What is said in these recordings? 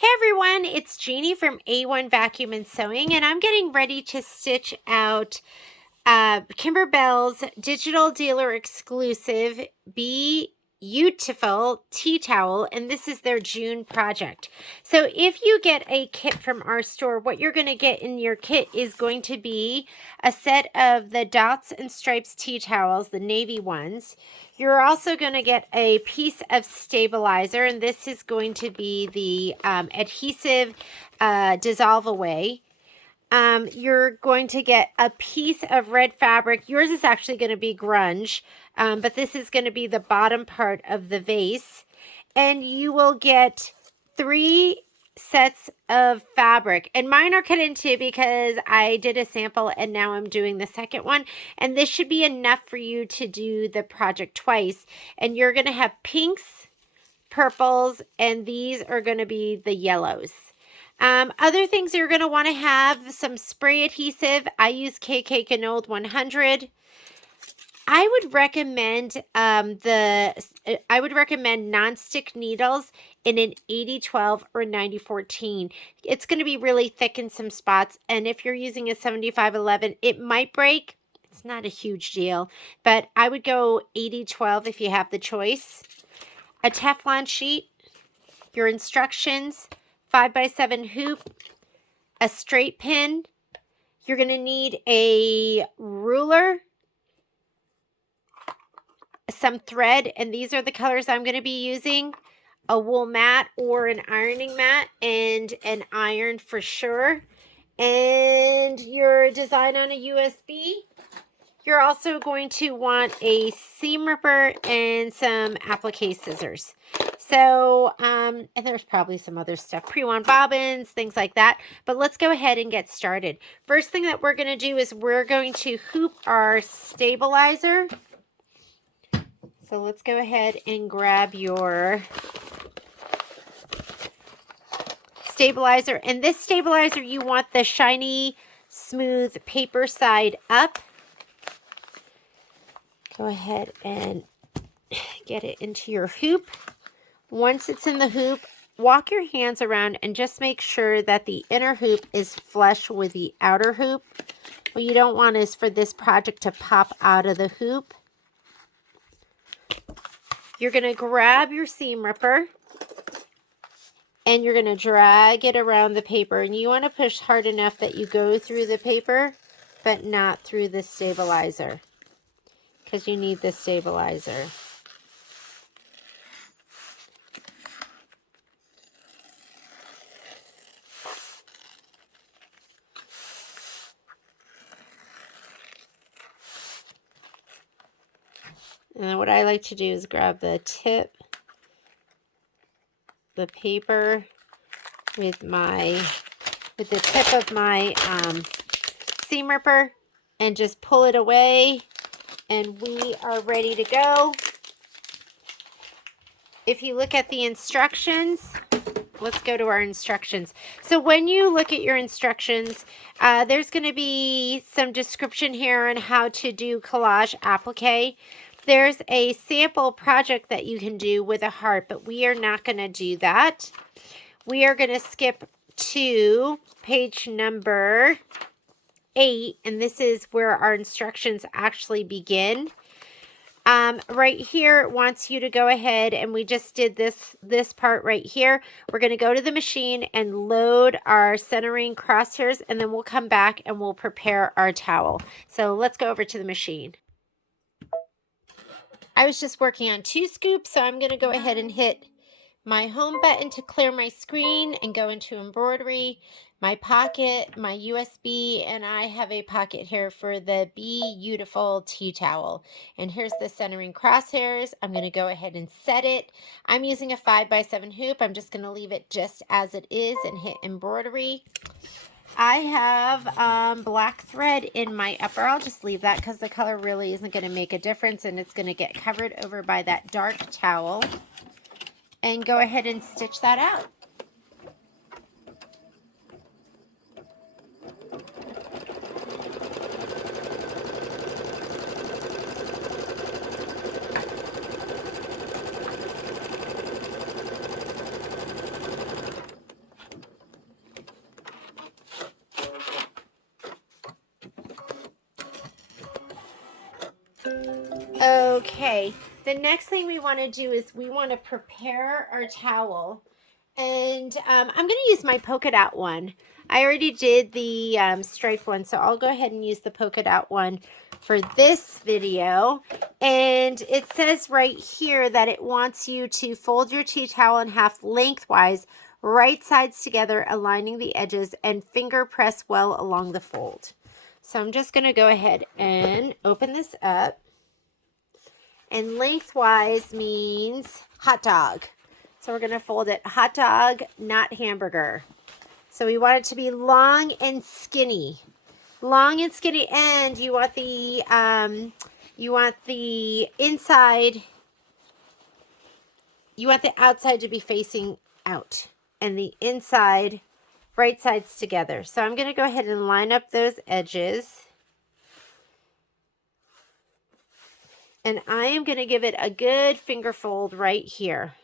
Hey everyone, it's Jeannie from A1 Vacuum and Sewing, and I'm getting ready to stitch out Kimberbell's digital dealer exclusive Be You-tiful tea towel, and this is their June project. So if you get a kit from our store, what you're going to get in your kit is going to be a set of the dots and stripes tea towels, the navy ones. You're also going to get a piece of stabilizer, and this is going to be the adhesive dissolve away. You're going to get a piece of red fabric. Yours is actually going to be grunge, but this is going to be the bottom part of the vase. And you will get 3 sets of fabric. And mine are cut in 2 because I did a sample and now I'm doing the second one. And this should be enough for you to do the project twice. And you're going to have pinks, purples, and these are going to be the yellows. Other things you're going to want to have some spray adhesive. I use KK Ganold 100. I would recommend nonstick needles in an 80-12 or 90-14. It's going to be really thick in some spots, and if you're using a 75-11, it might break. It's not a huge deal, but I would go 80-12 if you have the choice. A Teflon sheet, your instructions, 5x7 hoop, a straight pin. You're going to need a ruler, some thread, and these are the colors I'm going to be using, a wool mat or an ironing mat, and an iron for sure, and your design on a USB. You're also going to want a seam ripper and some applique scissors. So, and there's probably some other stuff, pre-wound bobbins, things like that. But let's go ahead and get started. First thing that we're going to do is we're going to hoop our stabilizer. So let's go ahead and grab your stabilizer. And this stabilizer, you want the shiny, smooth paper side up. Go ahead and get it into your hoop. Once it's in the hoop, walk your hands around and just make sure that the inner hoop is flush with the outer hoop. What you don't want is for this project to pop out of the hoop. You're going to grab your seam ripper and you're going to drag it around the paper. And you want to push hard enough that you go through the paper, but not through the stabilizer, because you need the stabilizer. And then what I like to do is grab the tip, the paper with the tip of my seam ripper and just pull it away, and we are ready to go. If you look at the instructions, let's go to our instructions. So when you look at your instructions, there's going to be some description here on how to do collage applique. There's a sample project that you can do with a heart, but we are not going to do that. We are going to skip to page number 8, and this is where our instructions actually begin. Right here, it wants you to go ahead, and we just did this part right here. We're going to go to the machine and load our centering crosshairs, and then we'll come back and we'll prepare our towel. So let's go over to the machine. I was just working on 2 scoops, so I'm going to go ahead and hit my home button to clear my screen and go into embroidery, my pocket, my USB, and I have a pocket here for the Be You-tiful tea towel. And here's the centering crosshairs. I'm going to go ahead and set it. I'm using a 5x7 hoop. I'm just going to leave it just as it is and hit embroidery. I have black thread in my upper. I'll just leave that because the color really isn't going to make a difference, and it's going to get covered over by that dark towel. And go ahead and stitch that out. Okay, the next thing we want to do is we want to prepare our towel. And I'm going to use my polka dot one. I already did the striped one, so I'll go ahead and use the polka dot one for this video. And it says right here that it wants you to fold your tea towel in half lengthwise, right sides together, aligning the edges, and finger press well along the fold. So I'm just going to go ahead and open this up. And lengthwise means hot dog. So we're going to fold it hot dog, not hamburger. So we want it to be long and skinny. Long and skinny, and you want the inside, you want the outside to be facing out and the inside right sides together. So I'm going to go ahead and line up those edges. And I am going to give it a good finger fold right here.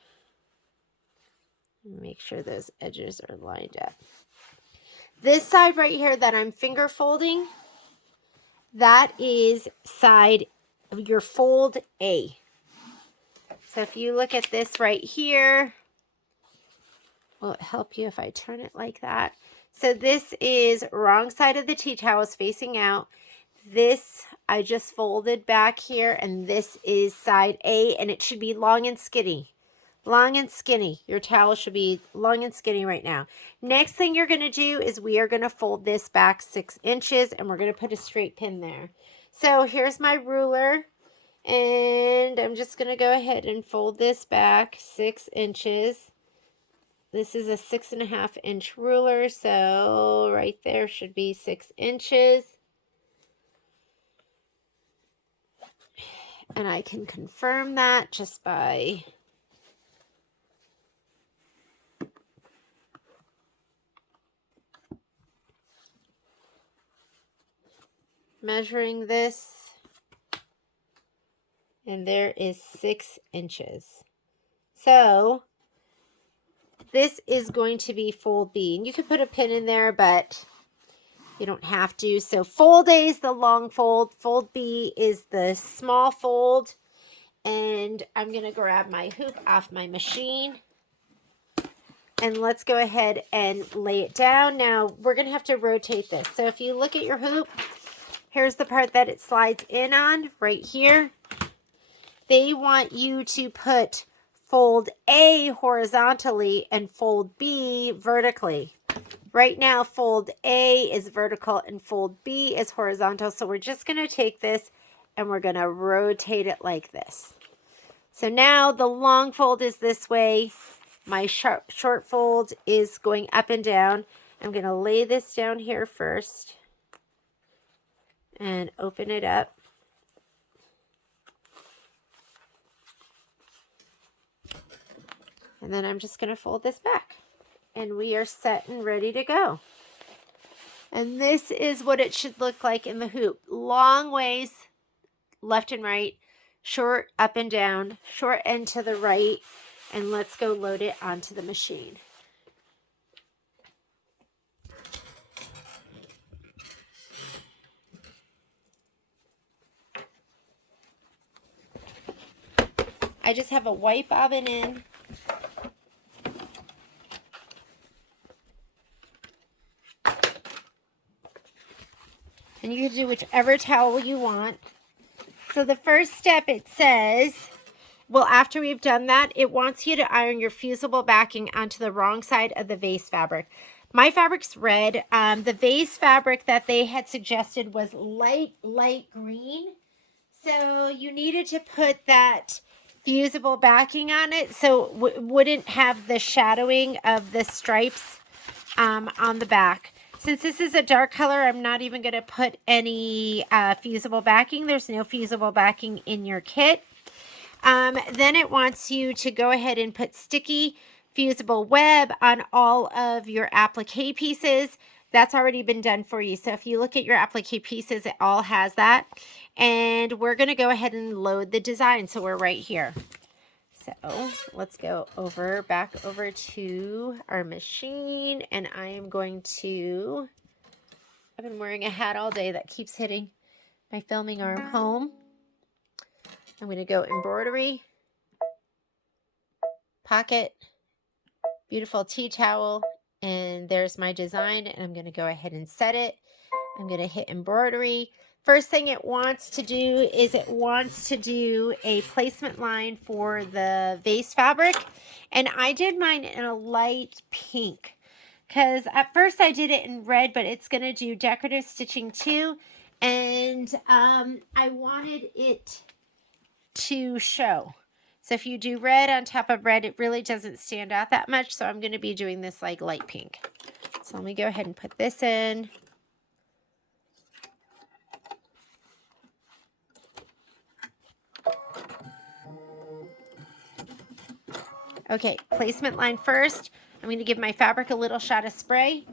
Make sure those edges are lined up. This side right here that I'm finger folding, that is side of your fold A. So if you look at this right here, will it help you if I turn it like that? So this is wrong side of the tea towel is facing out. This I just folded back here, and this is side A, and it should be long and skinny. Long and skinny. Your towel should be long and skinny right now. Next thing you're going to do is we are going to fold this back 6 inches, and we're going to put a straight pin there. So here's my ruler, and I'm just going to go ahead and fold this back 6 inches. This is a 6.5 inch ruler, so right there should be 6 inches. And I can confirm that just by measuring this. And there is 6 inches. So this is going to be fold B. And you could put a pin in there, but you don't have to. So fold A is the long fold. Fold B is the small fold. And I'm going to grab my hoop off my machine. And let's go ahead and lay it down. Now, we're going to have to rotate this. So if you look at your hoop, here's the part that it slides in on right here. They want you to put fold A horizontally and fold B vertically. Right now, fold A is vertical and fold B is horizontal. So we're just going to take this and we're going to rotate it like this. So now the long fold is this way. My short fold is going up and down. I'm going to lay this down here first and open it up. And then I'm just going to fold this back. And we are set and ready to go. And this is what it should look like in the hoop. Long ways, left and right, short up and down, short end to the right, and let's go load it onto the machine. I just have a white bobbin in. And you can do whichever towel you want. So the first step, it says, well, after we've done that, it wants you to iron your fusible backing onto the wrong side of the vase fabric. My fabric's red. The vase fabric that they had suggested was light green. So you needed to put that fusible backing on it so it wouldn't have the shadowing of the stripes on the back. Since this is a dark color, I'm not even going to put any fusible backing. There's no fusible backing in your kit. Then it wants you to go ahead and put sticky fusible web on all of your applique pieces. That's already been done for you. So if you look at your applique pieces, it all has that. And we're going to go ahead and load the design. So we're right here. So let's go back over to our machine, and I am going to, I've been wearing a hat all day that keeps hitting my filming arm home. I'm going to go embroidery, pocket, beautiful tea towel, and there's my design, and I'm going to go ahead and set it. I'm going to hit embroidery. First thing it wants to do is it wants to do a placement line for the vase fabric, and I did mine in a light pink because at first I did it in red, but it's going to do decorative stitching too, and I wanted it to show. So if you do red on top of red, it really doesn't stand out that much. So I'm going to be doing this like light pink. So let me go ahead and put this in. Okay, placement line first. I'm going to give my fabric a little shot of spray.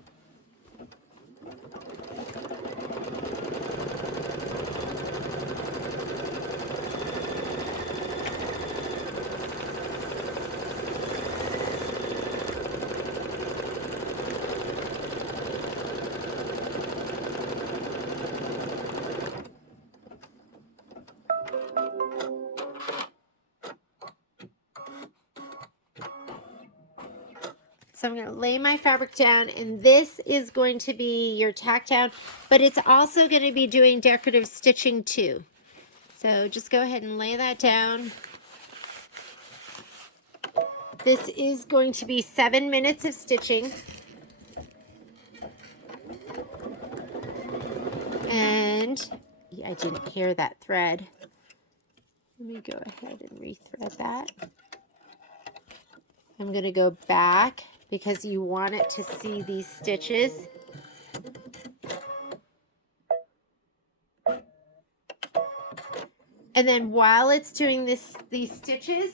So I'm going to lay my fabric down, and this is going to be your tack down, but it's also going to be doing decorative stitching too. So just go ahead and lay that down. This is going to be 7 minutes of stitching. And I didn't hear that thread. Let me go ahead and rethread that. I'm going to go back because you want it to see these stitches. And then while it's doing these stitches,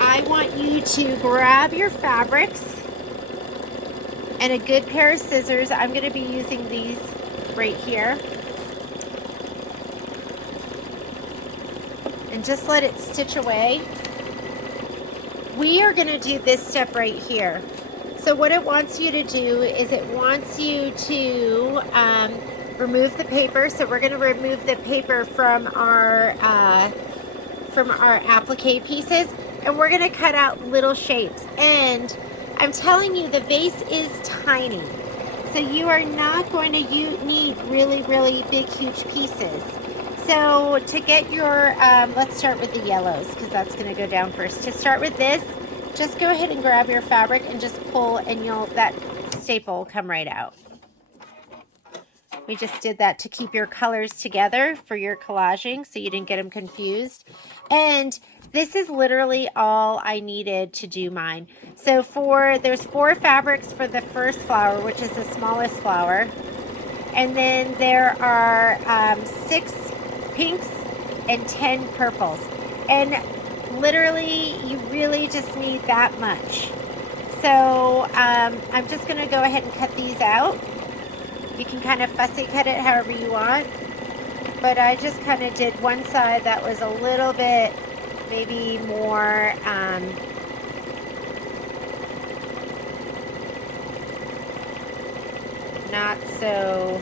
I want you to grab your fabrics and a good pair of scissors. I'm going to be using these right here. And just let it stitch away. We are going to do this step right here. So what it wants you to do is it wants you to remove the paper. So we're going to remove the paper from our applique pieces, and we're going to cut out little shapes. And I'm telling you, the vase is tiny, so you are not going to need really, really big, huge pieces. So to get your, let's start with the yellows because that's going to go down first. To start with this, just go ahead and grab your fabric and just pull, and that staple will come right out. We just did that to keep your colors together for your collaging so you didn't get them confused. And this is literally all I needed to do mine. So there's 4 fabrics for the first flower, which is the smallest flower. And then there are 6 pinks and 10 purples. And literally, you really just need that much. So I'm just going to go ahead and cut these out. You can kind of fussy cut it however you want. But I just kind of did one side that was a little bit, maybe more, not so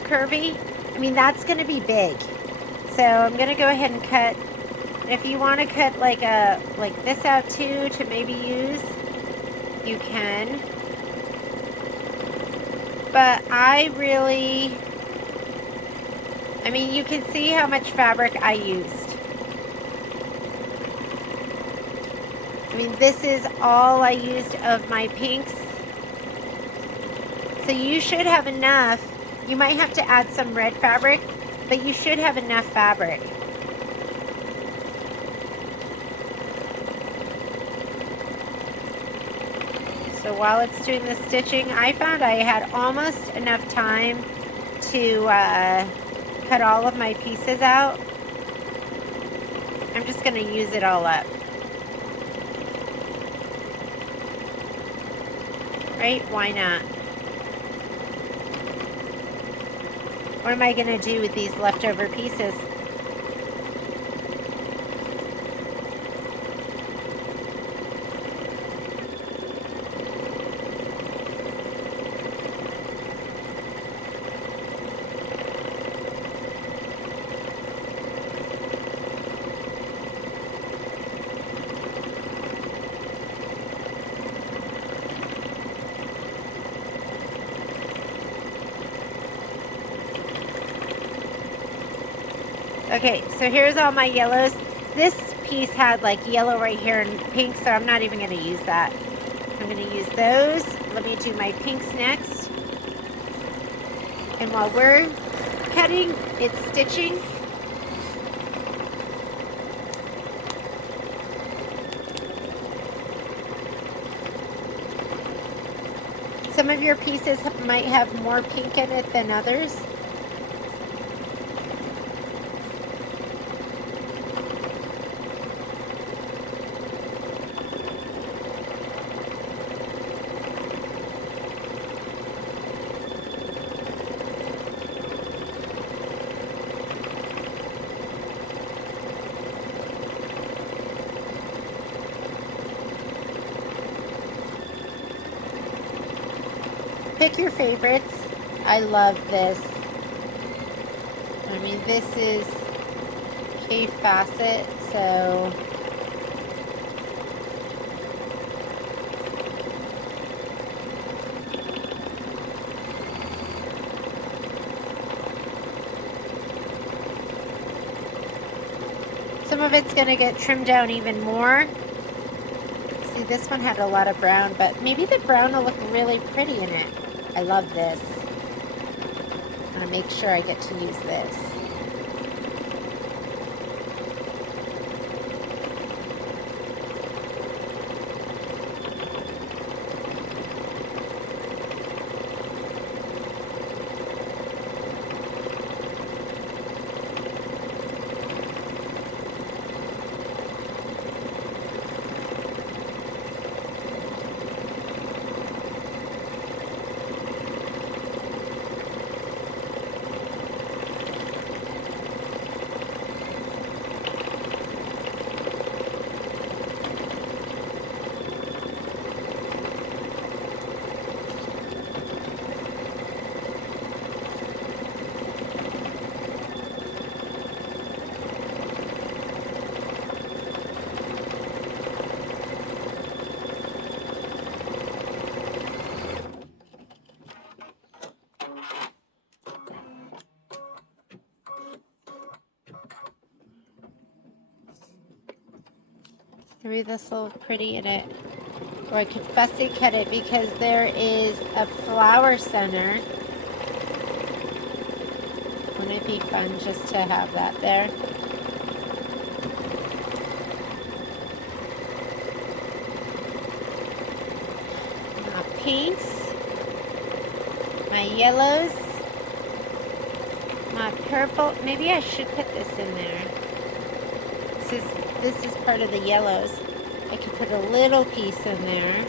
curvy. I mean, that's going to be big. So I'm going to go ahead and cut. If you want to cut like this out too to maybe use, you can. But I mean, you can see how much fabric I used. I mean, this is all I used of my pinks. So you should have enough. You might have to add some red fabric, but you should have enough fabric. So while it's doing the stitching, I found I had almost enough time to cut all of my pieces out. I'm just going to use it all up. Right? Why not? What am I going to do with these leftover pieces? Okay, so here's all my yellows. This piece had like yellow right here and pink, so I'm not even going to use that. I'm going to use those. Let me do my pinks next. And while we're cutting, it's stitching. Some of your pieces might have more pink in it than others. Pick your favorites. I love this. I mean, this is Cave Facet, so some of it's going to get trimmed down even more. See, this one had a lot of brown, but maybe the brown will look really pretty in it. I love this. I'm going to make sure I get to use this. Maybe this will look pretty in it. Or I could fussy cut it because there is a flower center. Wouldn't it be fun just to have that there? My pinks, my yellows, my purple. Maybe I should put this in there. This is part of the yellows. I could put a little piece in there.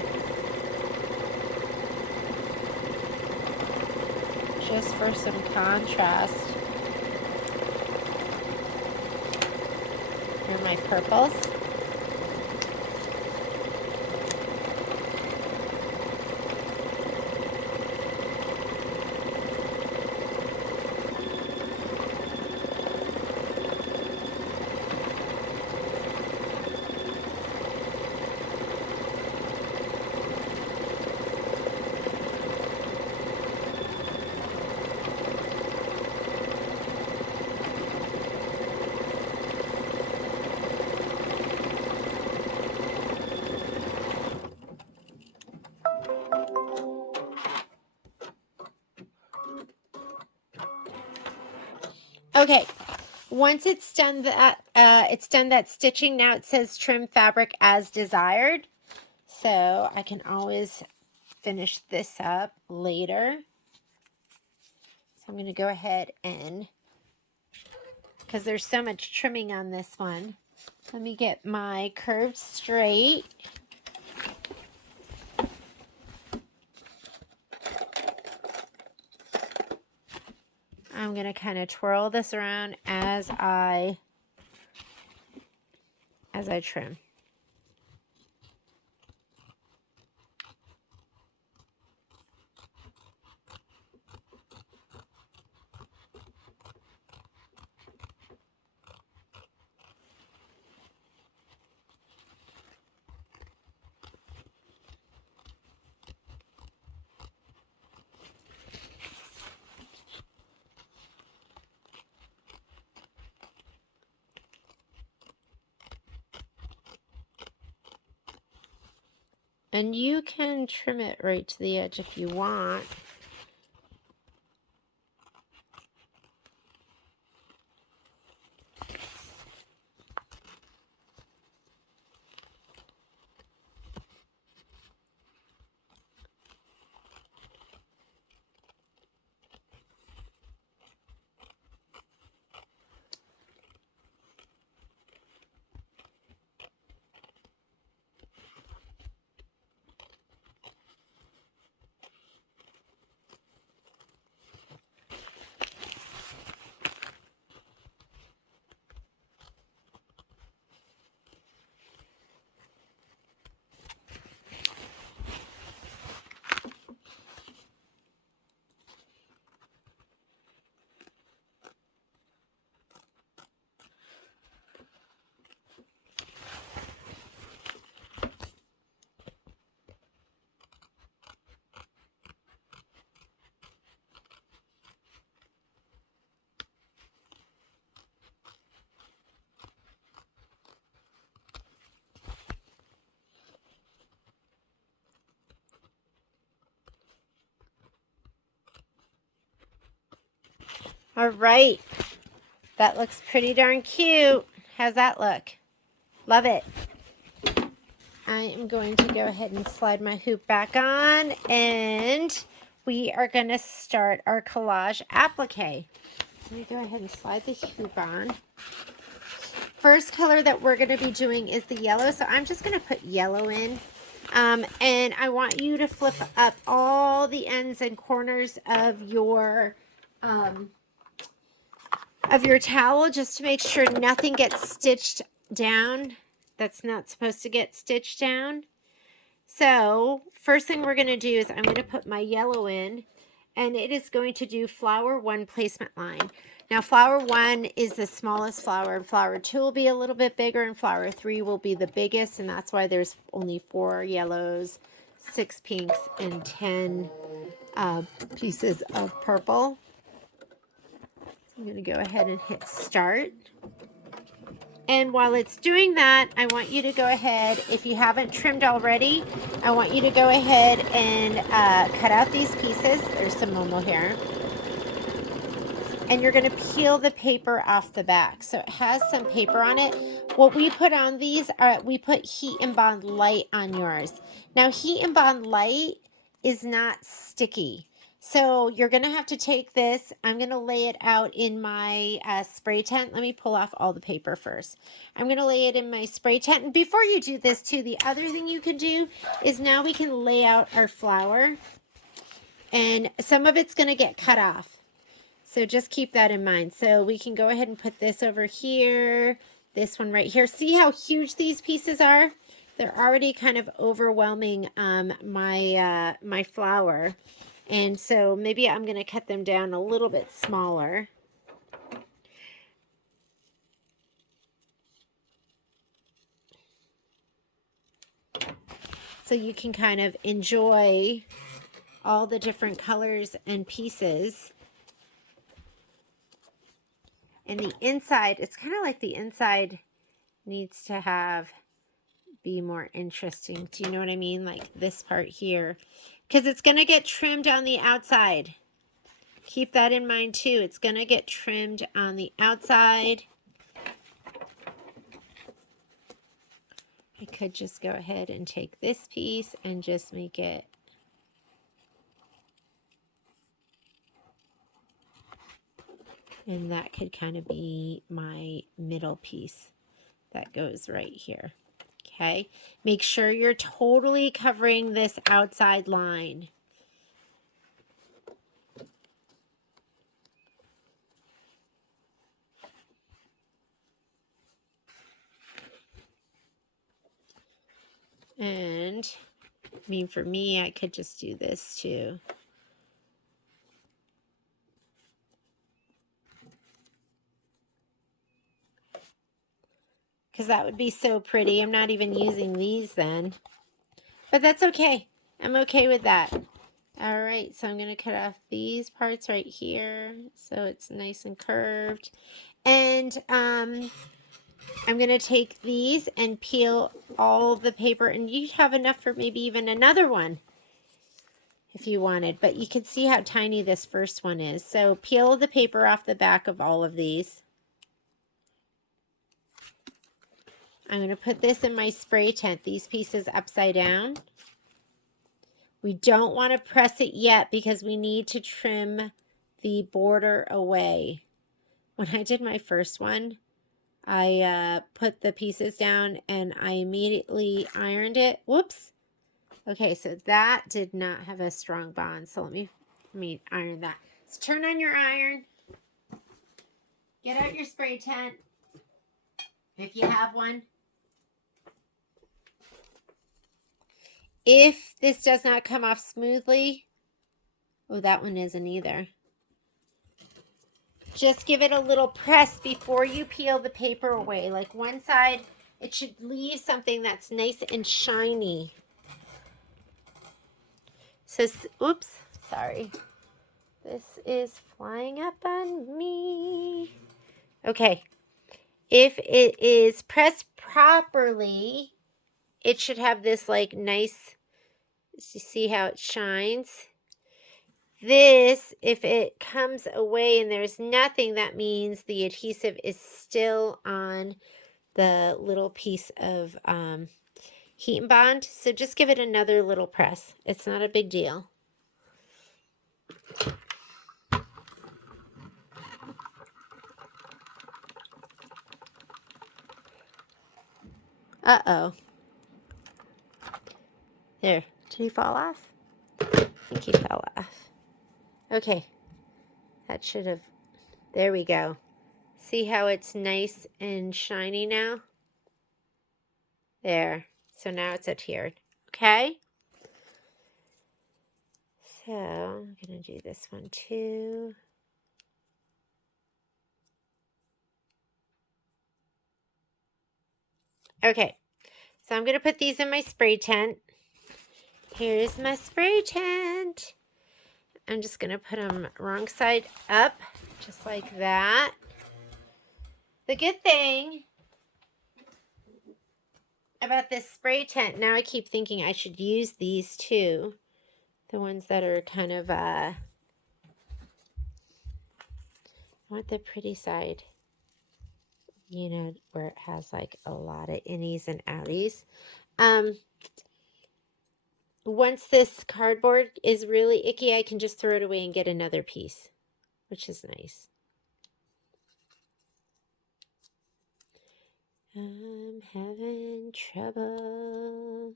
Just for some contrast. Here are my purples. Okay, once it's done that stitching. Now it says trim fabric as desired, so I can always finish this up later. So I'm going to go ahead and, because there's so much trimming on this one, let me get my curved straight. I'm going to kind of twirl this around as I trim. And you can trim it right to the edge if you want. All right. That looks pretty darn cute. How's that look? Love it. I am going to go ahead and slide my hoop back on, and we are going to start our collage applique. Let me go ahead and slide the hoop on. First color that we're going to be doing is the yellow, so I'm just going to put yellow in. And I want you to flip up all the ends and corners of your towel just to make sure nothing gets stitched down that's not supposed to get stitched down. So first thing we're going to do is I'm going to put my yellow in, and it is going to do flower 1 placement line. Now flower 1 is the smallest flower, and flower 2 will be a little bit bigger, and flower 3 will be the biggest, and that's why there's only 4 yellows, 6 pinks, and 10 pieces of purple. I'm going to go ahead and hit start. And while it's doing that, I want you to go ahead, if you haven't trimmed already, I want you to go ahead and cut out these pieces. There's some Momo hair. And you're going to peel the paper off the back. So it has some paper on it. What we put on these are, we put Heat and Bond Light on yours. Now Heat and Bond Light is not sticky. So you're going to have to take this. I'm going to lay it out in my spray tent. Let me pull off all the paper first. I'm going to lay it in my spray tent. And before you do this too, the other thing you can do is now we can lay out our flower. And some of it's going to get cut off. So just keep that in mind. So we can go ahead and put this over here. This one right here. See how huge these pieces are? They're already kind of overwhelming my flower. And so maybe I'm going to cut them down a little bit smaller. So you can kind of enjoy all the different colors and pieces. And the inside, it's kind of like the inside needs to be more interesting. Do you know what I mean? Like this part here. Because it's going to get trimmed on the outside. Keep that in mind too. It's going to get trimmed on the outside. I could just go ahead and take this piece and just make it and that could kind of be my middle piece that goes right here. Okay, make sure you're totally covering this outside line. And I mean, for me, I could just do this too. Because that would be so pretty. I'm not even using these then. But that's okay. I'm okay with that. All right, so I'm going to cut off these parts right here so it's nice and curved. And I'm going to take these and peel all the paper, and you have enough for maybe even another one if you wanted, but you can see how tiny this first one is. So peel the paper off the back of all of these. I'm going to put this in my spray tent, these pieces upside down. We don't want to press it yet because we need to trim the border away. When I did my first one, I put the pieces down and I immediately ironed it. Whoops. Okay, so that did not have a strong bond. So let me iron that. So turn on your iron. Get out your spray tent if you have one. If this does not come off smoothly, oh, that one isn't either. Just give it a little press before you peel the paper away. Like one side, it should leave something that's nice and shiny. So, oops, sorry. This is flying up on me. Okay. If it is pressed properly, it should have this like nice, you see how it shines? This, if it comes away and there's nothing, that means the adhesive is still on the little piece of heat and bond. So just give it another little press. It's not a big deal. Uh-oh. There. Did he fall off? I think he fell off. Okay. That should have... There we go. See how it's nice and shiny now? There. So now it's adhered. Okay? So I'm going to do this one too. Okay. So I'm going to put these in my spray tent. Here's my spray tent. I'm just going to put them wrong side up, just like that. The good thing about this spray tent, now I keep thinking I should use these too. The ones that are kind of, I want the pretty side, you know, where it has like a lot of innies and outies. Once this cardboard is really icky, I can just throw it away and get another piece, which is nice. I'm having trouble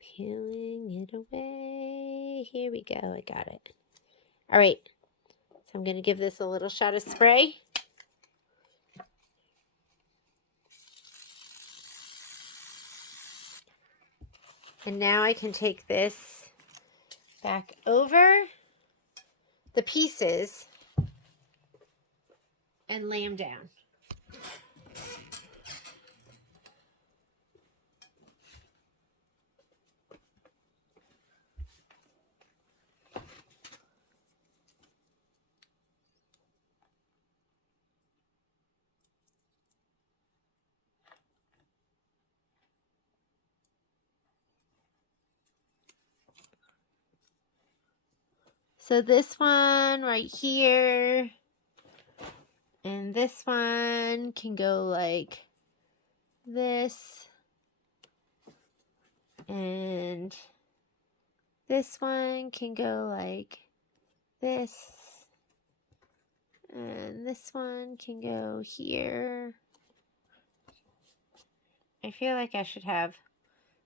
peeling it away. Here we go. I got it. All right. So I'm going to give this a little shot of spray. And now I can take this back over the pieces and lay them down. So this one right here and this one can go like this, and this one can go like this, and this one can go here. I feel like I should have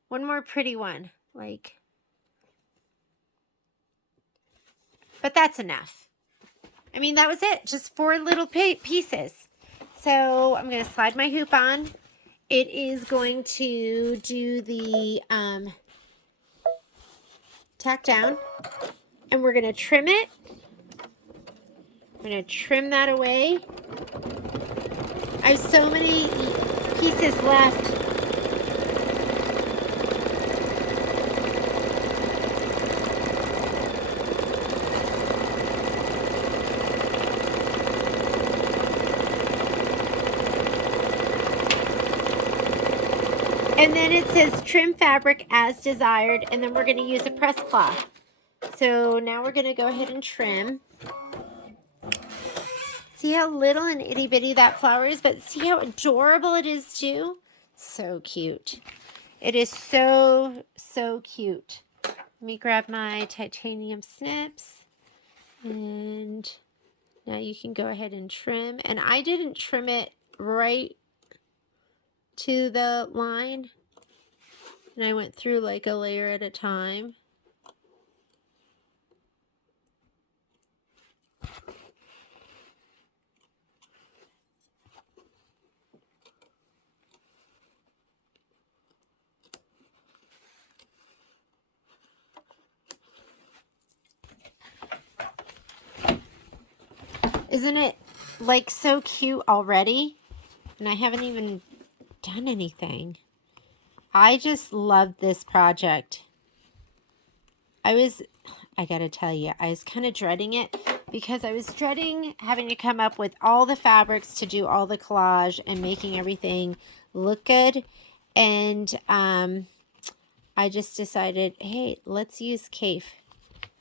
one more pretty one, like, but that's enough. I mean, that was it. Just 4 little pieces. So I'm going to slide my hoop on. It is going to do the tack down. And we're going to trim it. I'm going to trim that away. I have so many pieces left. And then it says trim fabric as desired, and then we're going to use a press cloth. So now we're going to go ahead and trim. See how little and itty bitty that flower is, but see how adorable it is too? So cute. It is so, so cute. Let me grab my titanium snips, and now you can go ahead and trim. And I didn't trim it right to the line, and I went through like a layer at a time. Isn't it like so cute already? And I haven't even done anything. I just love this project. I gotta tell you, I was kind of dreading it because I was dreading having to come up with all the fabrics to do all the collage and making everything look good. And I just decided, hey, let's use Cafe,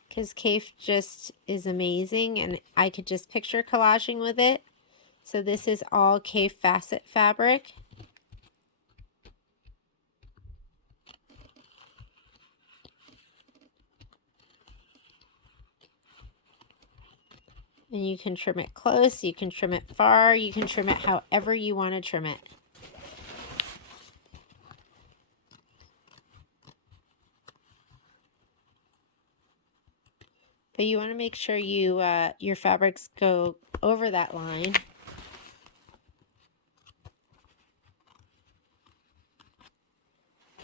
because Cafe just is amazing, and I could just picture collaging with it. So this is all Cafe facet fabric. And you can trim it close, you can trim it far, you can trim it however you want to trim it. But you want to make sure your fabrics go over that line.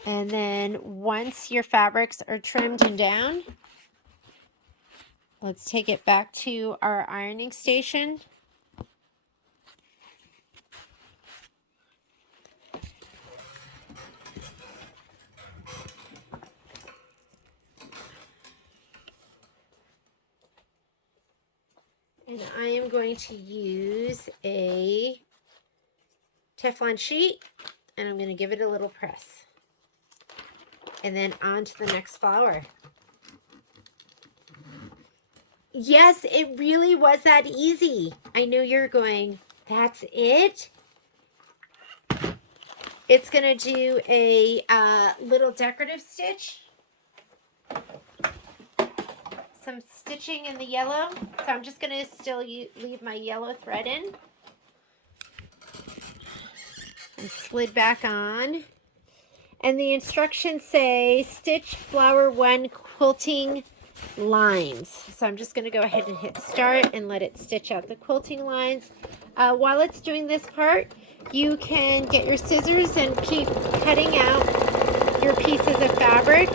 And then once your fabrics are trimmed and down, let's take it back to our ironing station. And I am going to use a Teflon sheet, and I'm going to give it a little press. And then on to the next flower. Yes, it really was that easy. I know you're going, that's it? It's going to do a little decorative stitch. Some stitching in the yellow. So I'm just going to still leave my yellow thread in. And slid back on. And the instructions say stitch flower 1 quilting lines. So I'm just going to go ahead and hit start and let it stitch out the quilting lines. While it's doing this part, you can get your scissors and keep cutting out your pieces of fabric.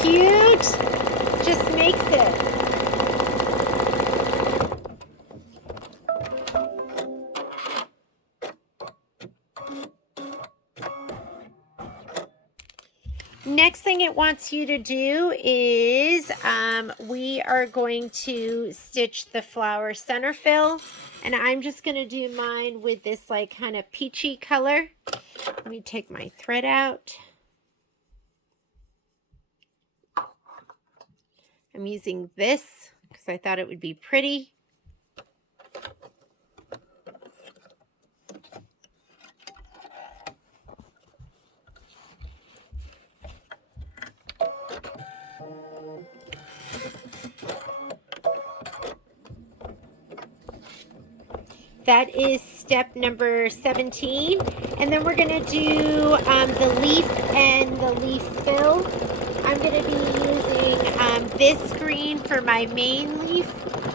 Cute, just makes it. Next thing it wants you to do is we are going to stitch the flower center fill, and I'm just going to do mine with this like kind of peachy color. Let me take my thread out. I'm using this because I thought it would be pretty. That is step number 17. And then we're going to do the leaf and the leaf fill. I'm going to be using this green for my main leaf,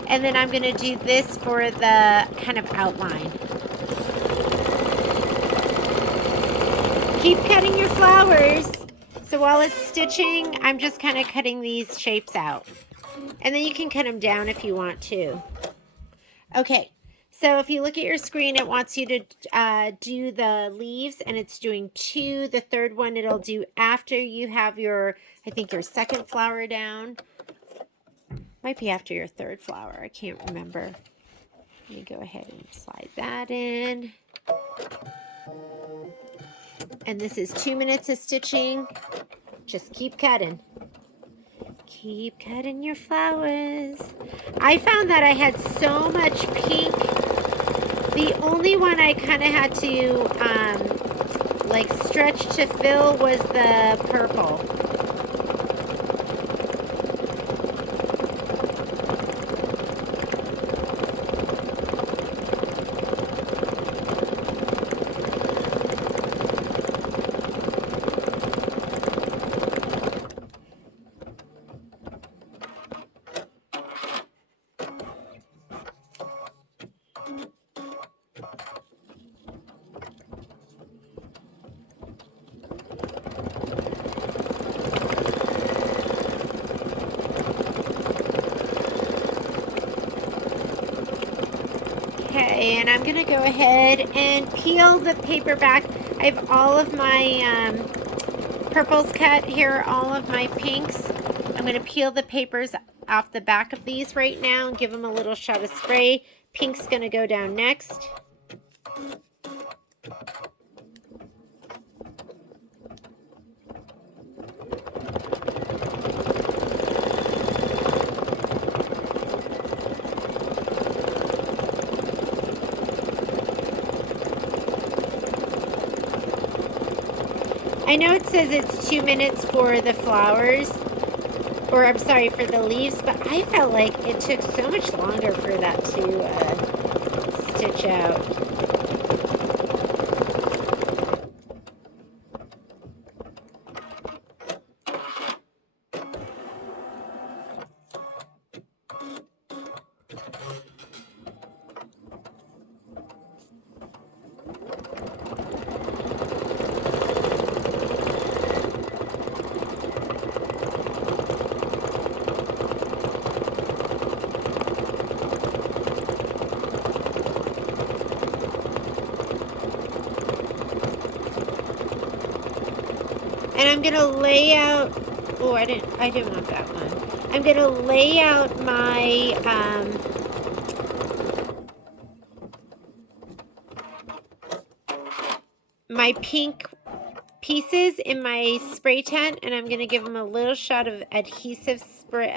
and then I'm going to do this for the kind of outline. Keep cutting your flowers. So while it's stitching, I'm just kind of cutting these shapes out. And then you can cut them down if you want to. Okay, so if you look at your screen, it wants you to do the leaves, and it's doing 2. The third one it'll do after you have your, I think, your second flower down. Might be after your third flower. I can't remember. Let me go ahead and slide that in. And this is 2 minutes of stitching. Just keep cutting. Keep cutting your flowers. I found that I had so much pink. The only one I kind of had to like stretch to fill was the purple. Okay, and I'm going to go ahead and peel the paper back. I have all of my purples cut. Here are all of my pinks. I'm going to peel the papers off the back of these right now and give them a little shot of spray. Pink's going to go down next. I know it says it's 2 minutes for the flowers, or I'm sorry, for the leaves, but I felt like it took so much longer for that to stitch out. And I'm gonna lay out, oh, I didn't want that one. I'm gonna lay out my, my pink pieces in my spray tent, and I'm gonna give them a little shot of adhesive spray,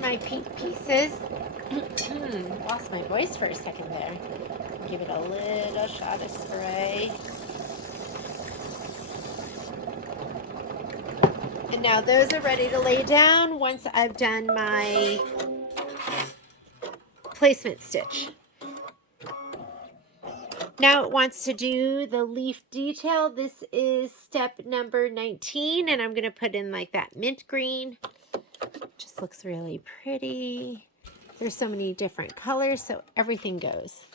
my pink pieces. Lost my voice for a second there. Give it a little shot of spray. And now those are ready to lay down once I've done my placement stitch. Now it wants to do the leaf detail. This is step number 19, and I'm going to put in like that mint green. Just looks really pretty. There's so many different colors, so everything goes.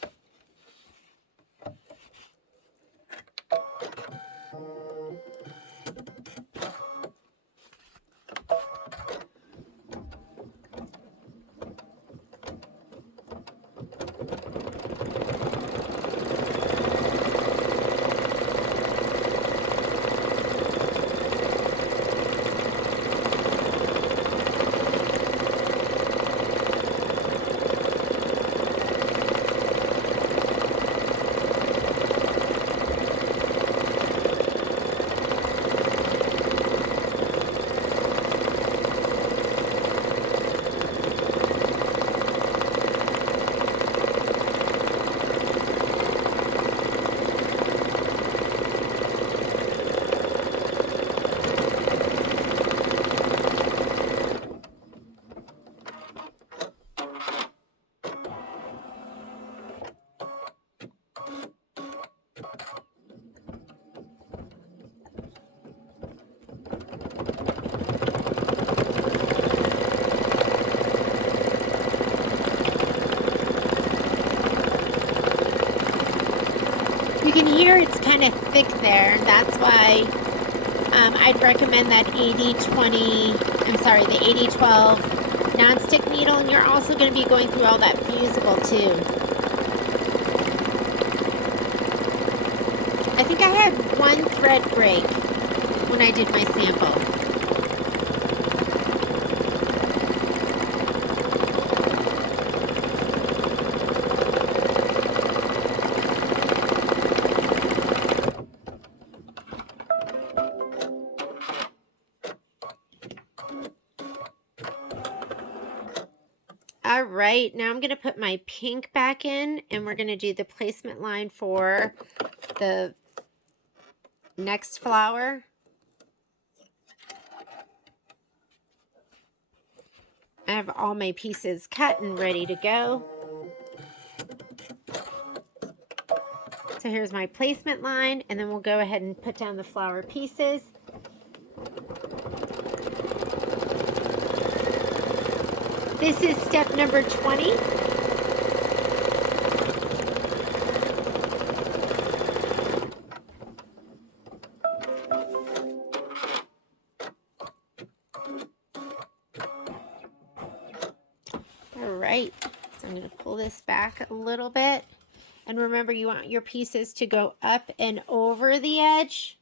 can hear it's kind of thick there, and that's why I'd recommend that 80-12 nonstick needle, and you're also going to be going through all that Fusible too. I think I had one thread break when I did my sample. All right, now I'm going to put my pink back in, and we're going to do the placement line for the next flower. I have all my pieces cut and ready to go. So here's my placement line, and then we'll go ahead and put down the flower pieces. This is step number 20. All right, so I'm going to pull this back a little bit. And remember, you want your pieces to go up and over the edge.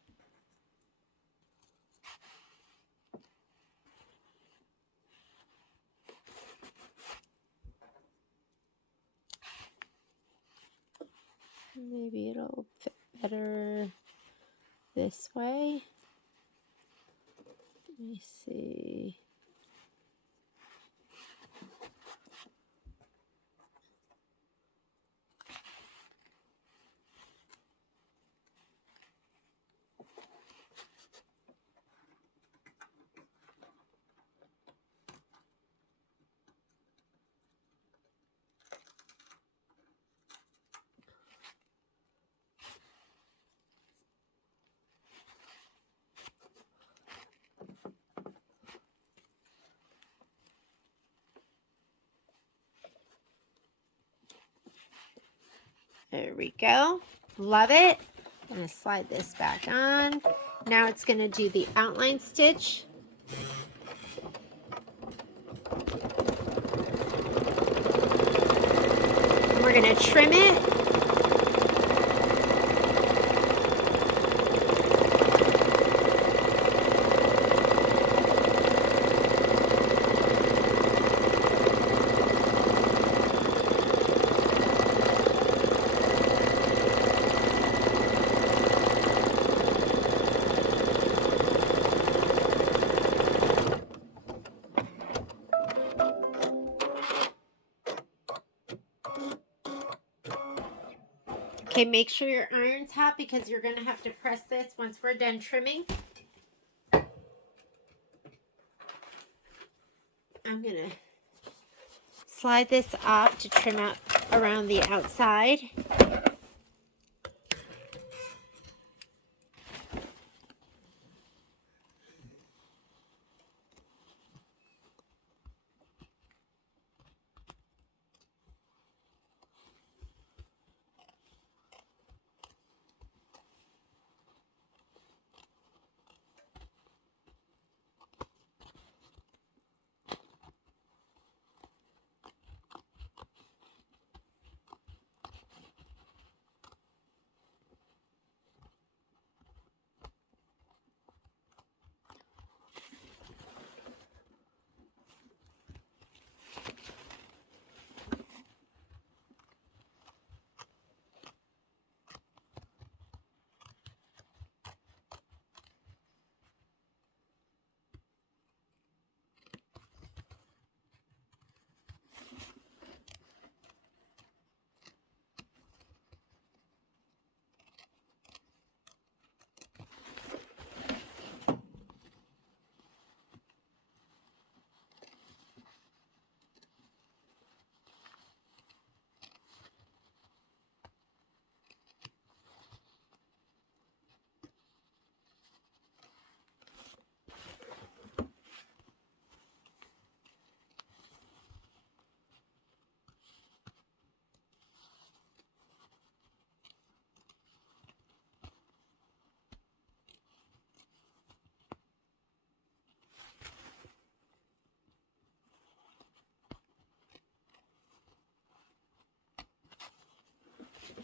Maybe it'll fit better this way. Let me see. There we go. Love it. I'm going to slide this back on. Now it's going to do the outline stitch. And we're going to trim it. Okay, make sure your iron's hot because you're going to have to press this once we're done trimming. I'm going to slide this off to trim out around the outside.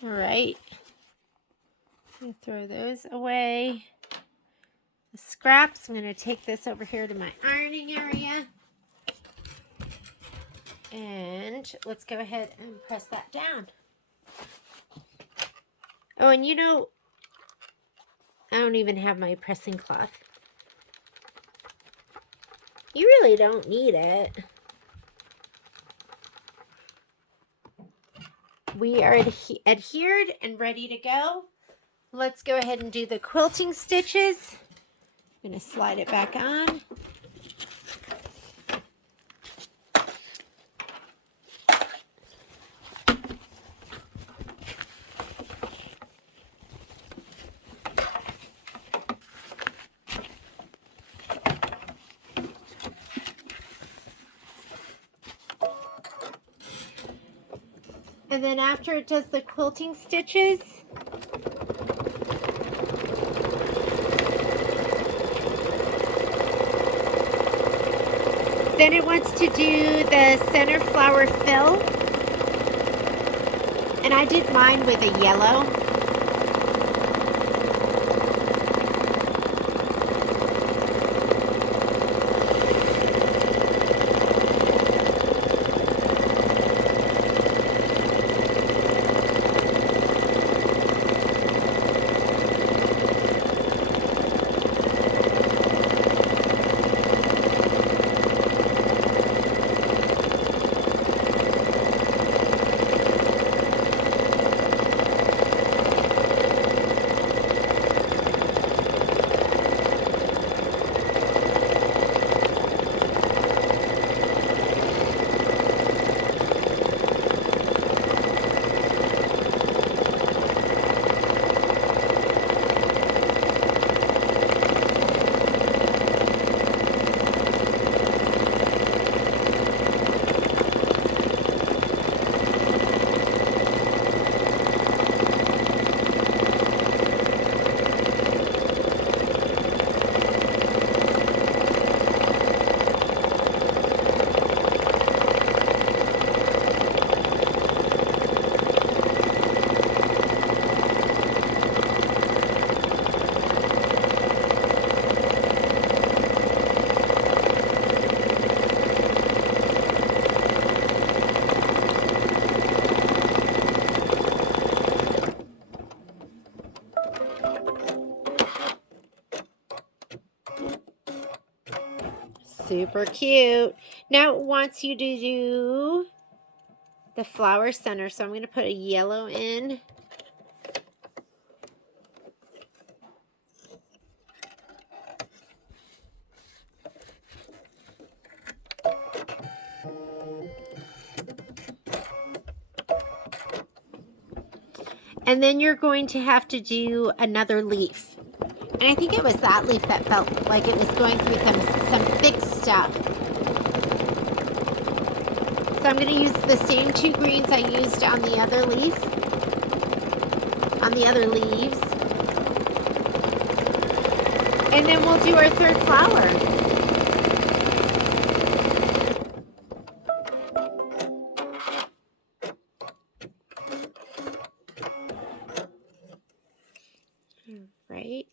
All right. Throw those away. The scraps. I'm going to take this over here to my ironing area. And let's go ahead and press that down. Oh, and you know, I don't even have my pressing cloth. You really don't need it. We are adhered and ready to go. Let's go ahead and do the quilting stitches. I'm going to slide it back on. And then after it does the quilting stitches, then it wants to do the center flower fill. And I did mine with a yellow. Super cute. Now it wants you to do the flower center. So I'm going to put a yellow in. And then you're going to have to do another leaf. And I think it was that leaf that felt like it was going through some thick stuff. So I'm going to use the same 2 greens I used on the other leaf, on the other leaves. And then we'll do our 3rd flower. Right.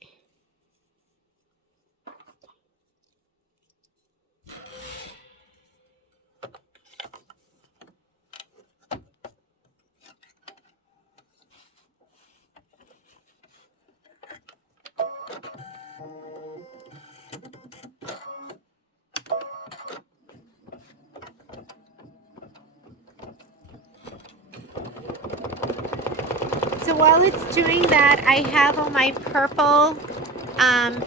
So while it's doing that, I have all my purple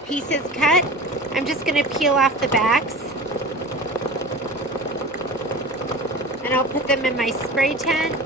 pieces cut. I'm just going to peel off the backs. And I'll put them in my spray tent.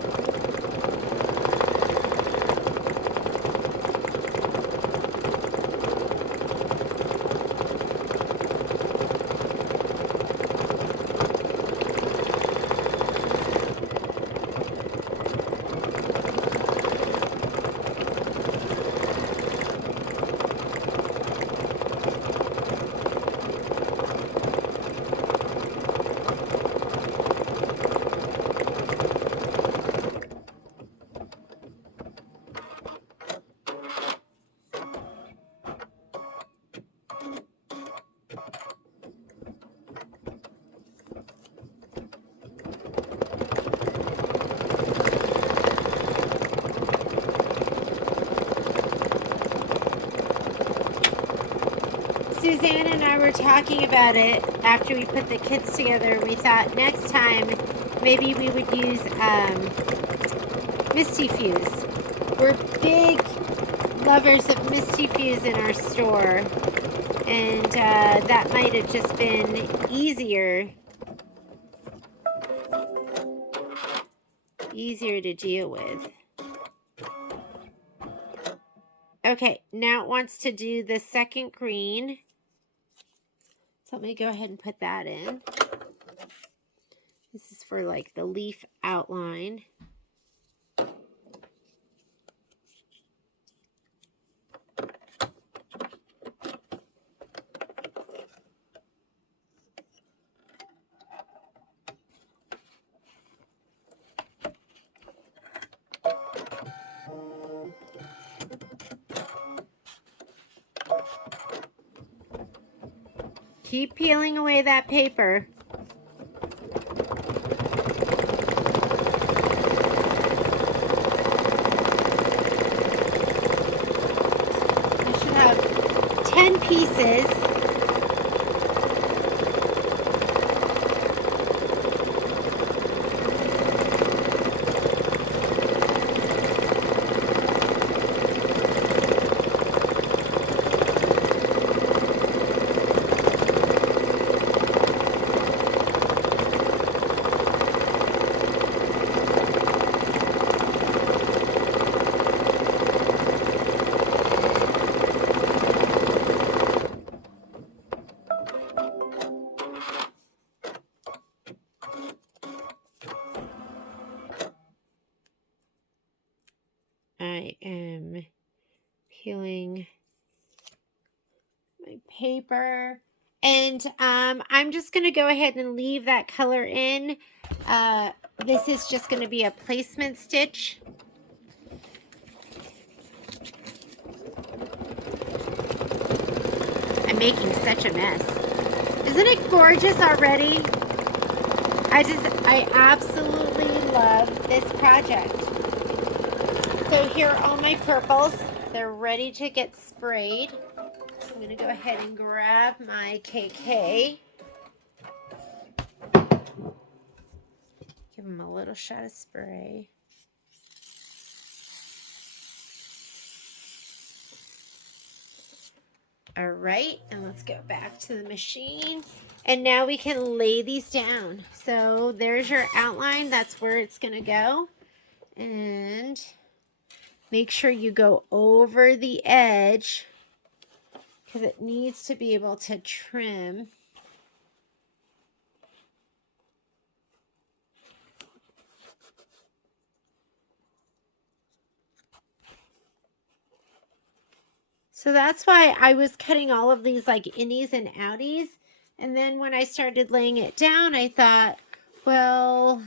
Suzanne and I were talking about it after we put the kits together. We thought next time maybe we would use Misty Fuse. We're big lovers of Misty Fuse in our store, and that might have just been easier to deal with. Okay, now it wants to do the second green. So let me go ahead and put that in. This is for like the leaf outline. Keep peeling away that paper. I should have 10 pieces. I am peeling my paper, and I'm just going to go ahead and leave that color in. This is just going to be a placement stitch. I'm making such a mess. Isn't it gorgeous already? I absolutely love this project. So here are all my purples. They're ready to get sprayed. I'm going to go ahead and grab my KK. Give them a little shot of spray. All right, and let's go back to the machine. And now we can lay these down. So there's your outline. That's where it's going to go. And make sure you go over the edge because it needs to be able to trim. So that's why I was cutting all of these like innies and outies. And then when I started laying it down, I thought, well,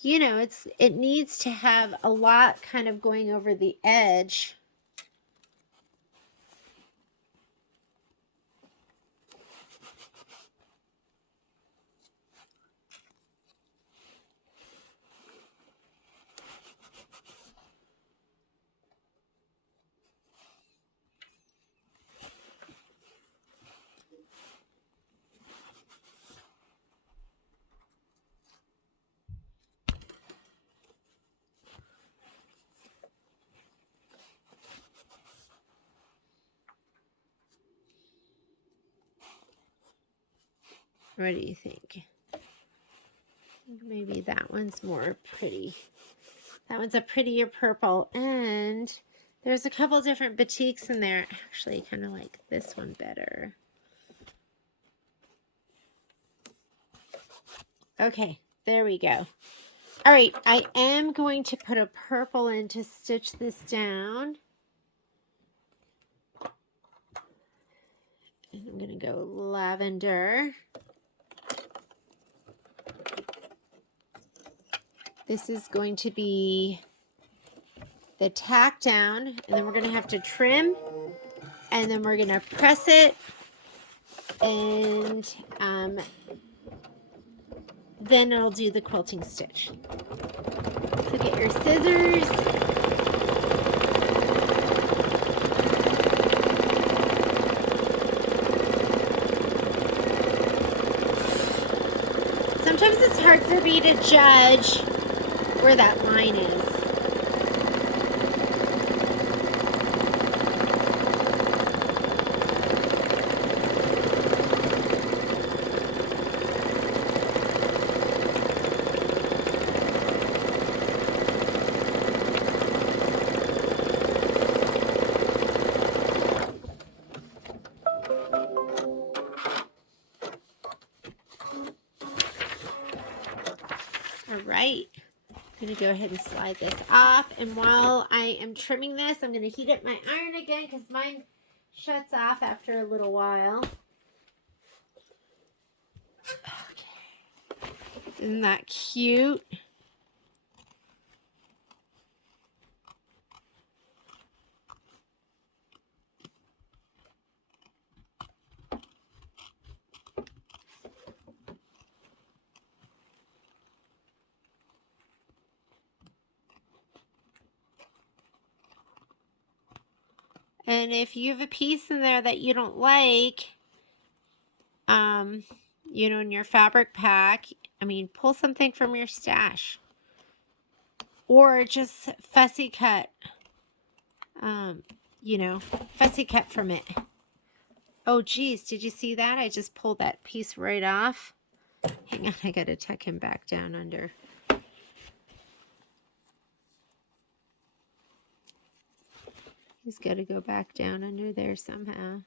you know, it needs to have a lot kind of going over the edge. What do you think? Maybe that one's more pretty. That one's a prettier purple. And there's a couple different batiks in there. Actually, kind of like this one better. Okay, there we go. All right, I am going to put a purple in to stitch this down. And I'm going to go lavender. This is going to be the tack down, and then we're going to have to trim, and then we're going to press it, and then it'll do the quilting stitch. So get your scissors. hard for me to judge where that line is. Right, I'm going to go ahead and slide this off, and while I am trimming this, I'm going to heat up my iron again because mine shuts off after a little while. Okay. Isn't that cute? And if you have a piece in there that you don't like, you know, in your fabric pack, I mean, pull something from your stash. Or just fussy cut, you know, fussy cut from it. Oh, geez, did you see that? I just pulled that piece right off. Hang on, I got to tuck him back down under. He's got to go back down under there somehow.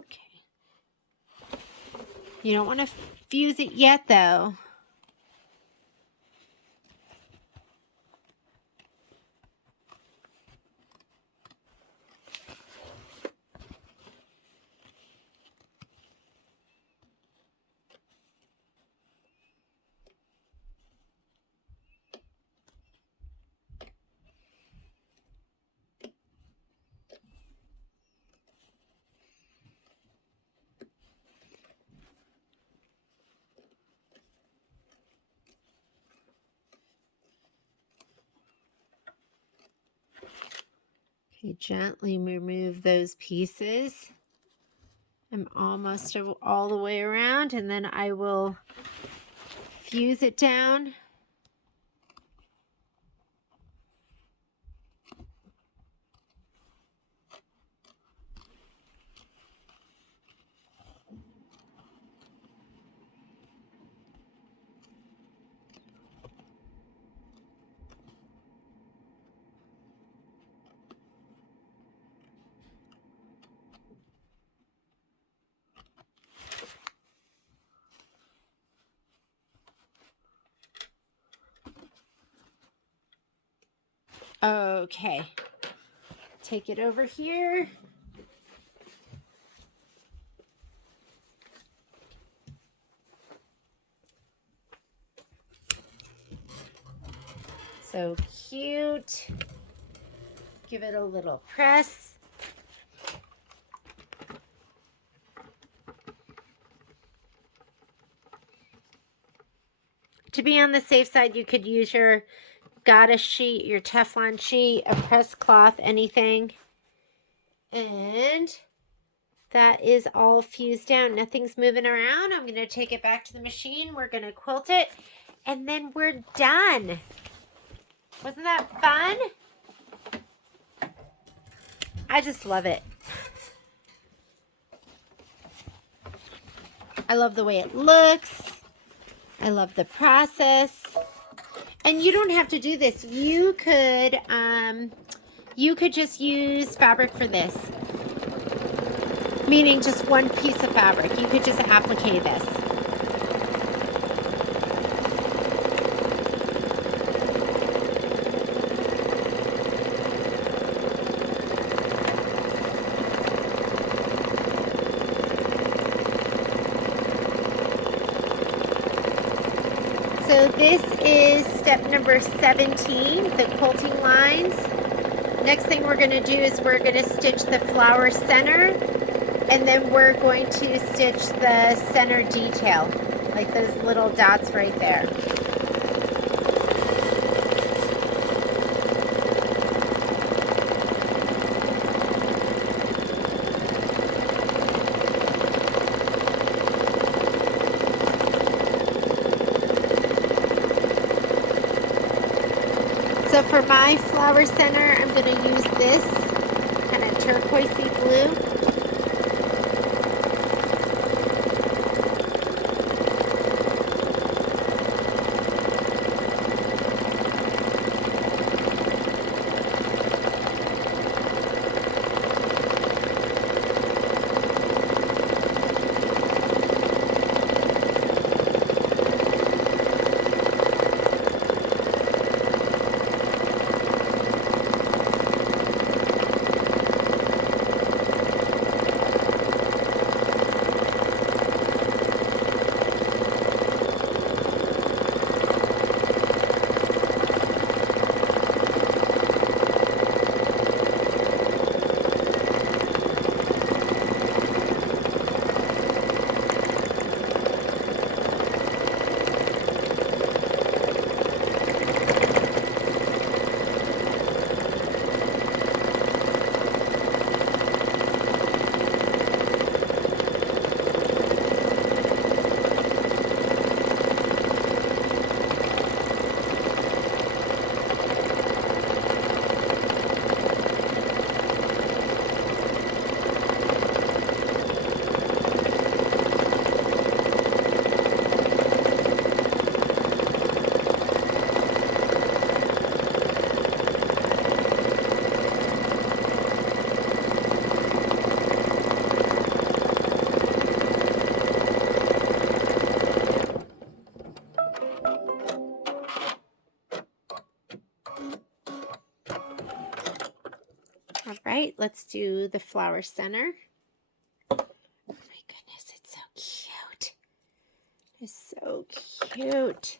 Okay. You don't want to fuse it yet, though. Okay, gently remove those pieces. I'm almost all the way around, and then I will fuse it down. Okay, take it over here. So cute. Give it a little press. To be on the safe side, you could use your goddess sheet, your Teflon sheet, a press cloth, anything. And that is all fused down. Nothing's moving around. I'm going to take it back to the machine. We're going to quilt it. And then we're done. Wasn't that fun? I just love it. I love the way it looks. I love the process. And you don't have to do this. You could just use fabric for this. Meaning just one piece of fabric. You could just applique this. So this is step number 17, the quilting lines. Next thing we're going to do is we're going to stitch the flower center, and then we're going to stitch the center detail, like those little dots right there. So for my flower center, I'm going to use this kind of turquoisey blue. All right, let's do the flower center. Oh my goodness, it's so cute. It's so cute.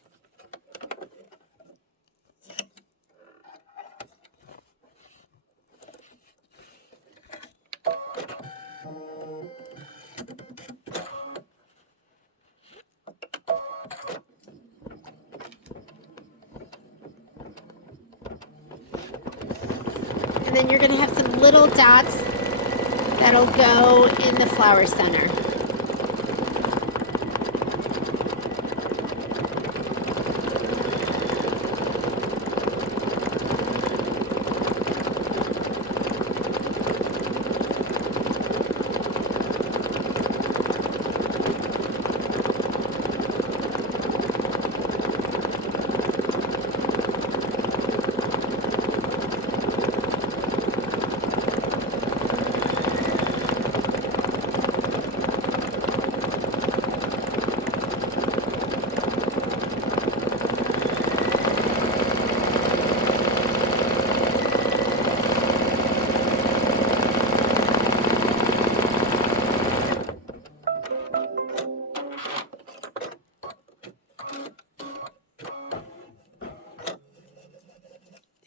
And then you're going to have some little dots that'll go in the flower center.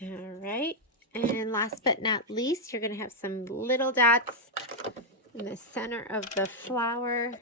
All right, and last but not least, you're going to have some little dots in the center of the flower.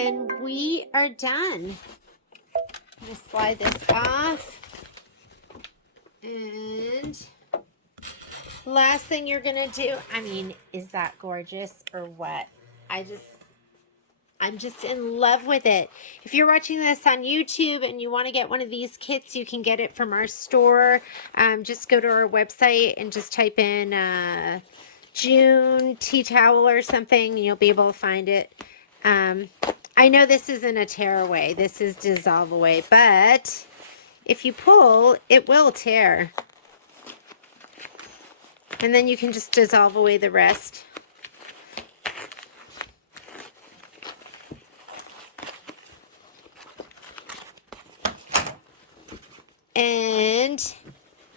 And we are done. I'm going to slide this off. And last thing you're going to do, I mean, is that gorgeous or what? I just I'm just in love with it. If you're watching this on YouTube and you want to get one of these kits, you can get it from our store. Just go to our website and just type in June tea towel or something, and you'll be able to find it. I know this isn't a tear away. This is dissolve away, but if you pull, it will tear. And then you can just dissolve away the rest. And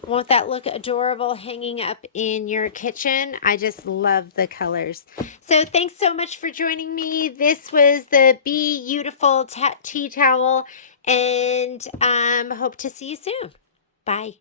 won't that look adorable hanging up in your kitchen? I just love the colors. So thanks so much for joining me. This was the Be You-tiful tea towel, and hope to see you soon. Bye.